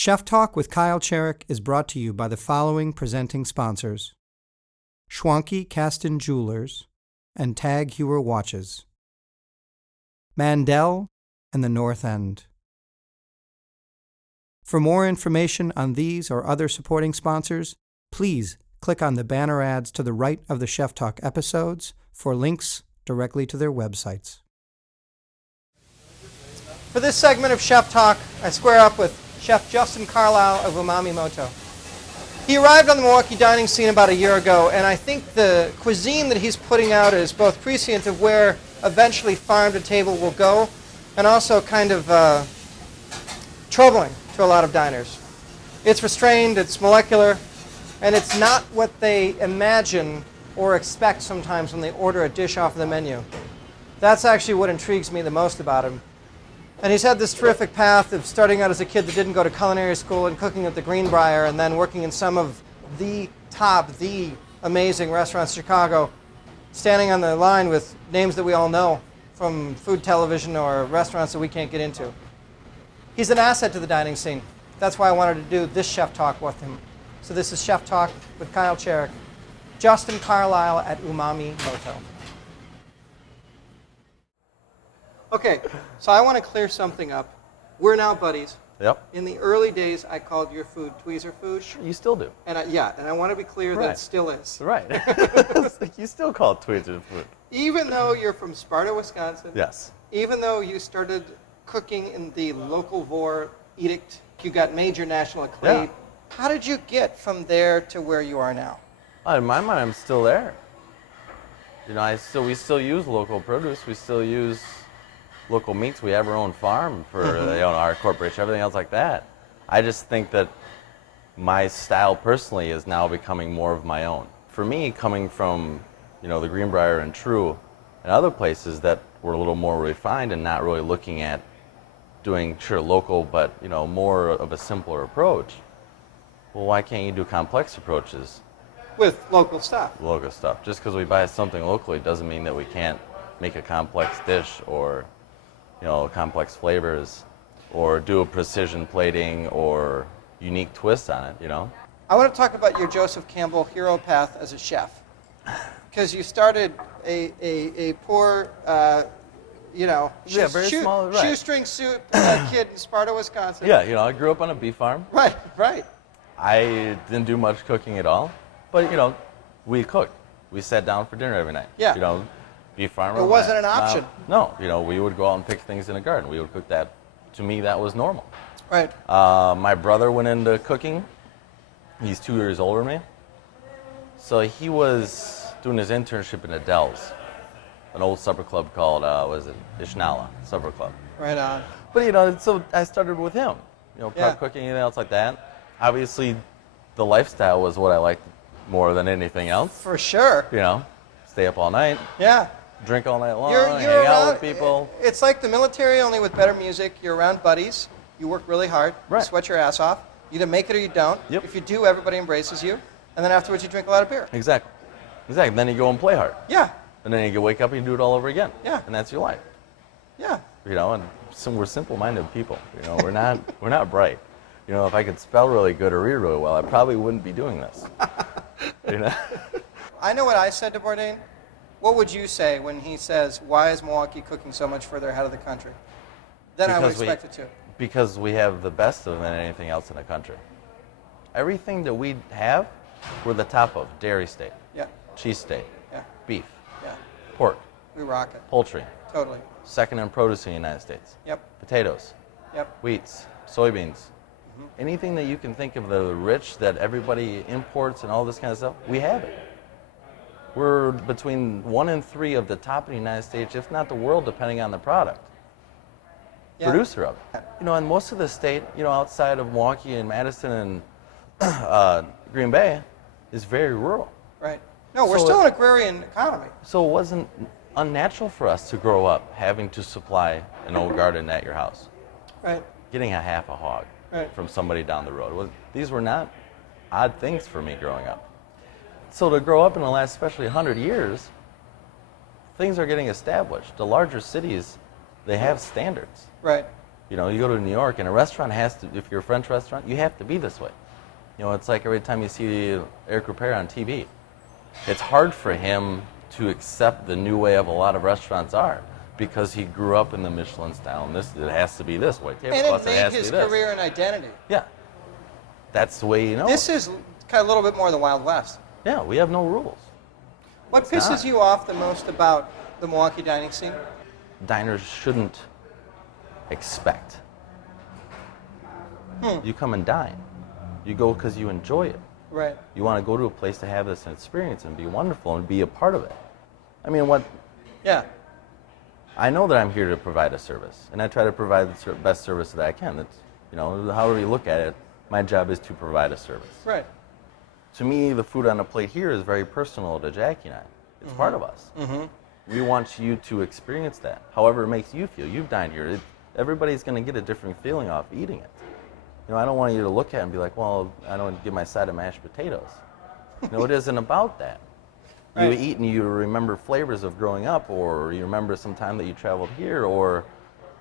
Chef Talk with Kyle Cherek is brought to you by the following presenting sponsors: Schwanke-Kasten Jewelers and Tag Heuer Watches, Mandel and the North End. For more information on these or other supporting sponsors, please click on the banner ads to the right of the Chef Talk episodes for links directly to their websites. For this segment of Chef Talk, I square up with Chef Justin Carlisle of Umami Moto. He arrived on the Milwaukee dining scene about a year ago, and I think the cuisine that he's putting out is both prescient of where eventually farm to table will go, and also kind of troubling to a lot of diners. It's restrained, it's molecular, and it's not what they imagine or expect sometimes when they order a dish off of the menu. That's actually what intrigues me the most about him. And he's had this terrific path of starting out as a kid that didn't go to culinary school and cooking at the Greenbrier, and then working in some of the amazing restaurants in Chicago, standing on the line with names that we all know from food television or restaurants that we can't get into. He's an asset to the dining scene. That's why I wanted to do this Chef Talk with him. So this is Chef Talk with Kyle Cherek, Justin Carlisle at Umami Moto. Okay, so I want to clear something up. We're now buddies. Yep. In the early days, I called your food tweezer food. You still do. And I want to be clear that it still is. Right. You still call it tweezer food. Even though you're from Sparta, Wisconsin. Yes. Even though you started cooking in the local Vor edict, you got major national acclaim. Yeah. How did you get from there to where you are now? In my mind, I'm still there. You know, we still use local produce. We still use local meats. We have our own farm for our corporation, everything else like that. I just think that my style personally is now becoming more of my own. For me, coming from the Greenbrier and True and other places that were a little more refined and not really looking at doing local, but more of a simpler approach. Well, why can't you do complex approaches? With local stuff. Local stuff. Just because we buy something locally doesn't mean that we can't make a complex dish or complex flavors, or do a precision plating or unique twist on it, I want to talk about your Joseph Campbell hero path as a chef. Because you started a poor, shoestring suit kid in Sparta, Wisconsin. Yeah, I grew up on a beef farm. Right. I didn't do much cooking at all, but, we cooked. We sat down for dinner every night. Yeah. Beef farmer. It wasn't an option. No, we would go out and pick things in the garden. We would cook that. To me, that was normal. Right. My brother went into cooking. He's 2 years older than me. So he was doing his internship in Adele's, an old supper club called, Ishnala Supper Club. Right on. But, so I started with him. Prep cooking, anything else like that. Obviously, the lifestyle was what I liked more than anything else. For sure. Stay up all night. Yeah. Drink all night long, You're hang around, out with people. It's like the military, only with better music. You're around buddies. You work really hard. Right. You sweat your ass off. You either make it or you don't. Yep. If you do, everybody embraces you. And then afterwards, you drink a lot of beer. Exactly. Then you go and play hard. Yeah. And then you can wake up and you do it all over again. Yeah. And that's your life. Yeah. And we're simple-minded people. We're not bright. If I could spell really good or read really well, I probably wouldn't be doing this. I know what I said to Bourdain. What would you say when he says, why is Milwaukee cooking so much further ahead of the country? Then I would expect it to. Because we have the best of them than anything else in the country. Everything that we have, we're the top of. Dairy steak. Yeah. Cheese steak. Yeah. Beef. Yeah. Pork. We rock it. Poultry. Totally. Second in produce in the United States. Yep. Potatoes. Yep. Wheats. Soybeans. Anything that you can think of that are rich, that everybody imports and all this kind of stuff, we have it. We're between 1 and 3 of the top in the United States, if not the world, depending on the product. Yeah. Producer of it. And most of the state, outside of Milwaukee and Madison and Green Bay, is very rural. Right. No, we're still an agrarian economy. So it wasn't unnatural for us to grow up having to supply an old garden at your house. Right. Getting a half a hog. Right. From somebody down the road. These were not odd things for me growing up. So to grow up in the last, especially 100 years, things are getting established. The larger cities, they have standards. Right. You know, you go to New York and a restaurant has to, if you're a French restaurant, you have to be this way. You know, it's like every time you see Eric Ripert on TV, it's hard for him to accept the new way of a lot of restaurants are because he grew up in the Michelin style and this, it has to be this way. And it made his career and identity. Yeah. That's the way you know. This is kind of a little bit more the Wild West. Yeah, we have no rules. What pisses you off the most about the Milwaukee dining scene? Diners shouldn't expect. You come and dine. You go because you enjoy it. Right. You want to go to a place to have this experience and be wonderful and be a part of it. I mean, what? Yeah. I know that I'm here to provide a service, and I try to provide the best service that I can. That's, you know, however you look at it, my job is to provide a service. Right. To me, the food on the plate here is very personal to Jackie and I. It's part of us. We want you to experience that, however it makes you feel. You've dined here. Everybody's going to get a different feeling off eating it. You know, I don't want you to look at it and be like, well, I don't get my side of mashed potatoes. No, it isn't about that. Right. You eat and you remember flavors of growing up, or you remember some time that you traveled here, or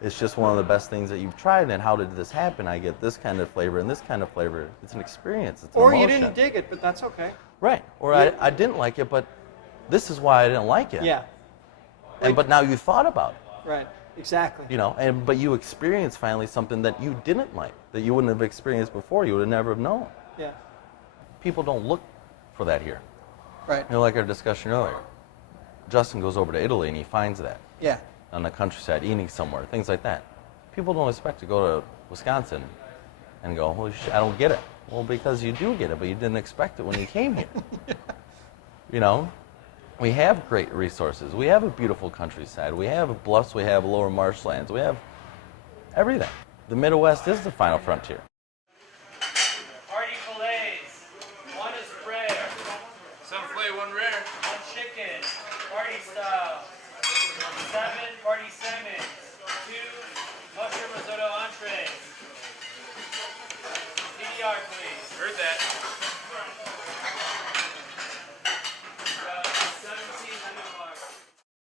it's just one of the best things that you've tried, and how did this happen? I get this kind of flavor and this kind of flavor. It's an experience. It's an Or emotion. you didn't dig it, but that's okay. Right. Or I didn't like it, but this is why I didn't like it. Yeah. But now you thought about it. Right. Exactly. You know, but you experienced finally something that you didn't like, that you wouldn't have experienced before. You would have never have known. Yeah. People don't look for that here. Right. You know, like our discussion earlier. Justin goes over to Italy and he finds that Yeah. on the countryside, eating somewhere, things like that. People don't expect to go to Wisconsin and go, holy shit, I don't get it. Well, because you do get it, but you didn't expect it when you came here. Yeah. You know? We have great resources. We have a beautiful countryside. We have bluffs. We have lower marshlands. We have everything. The Midwest is the final frontier. Party fillets. One is rare. Some filet, one rare. One chicken. Party style. 7 party salmon. 2 mushroom risotto entrees. PDR, please. Heard that.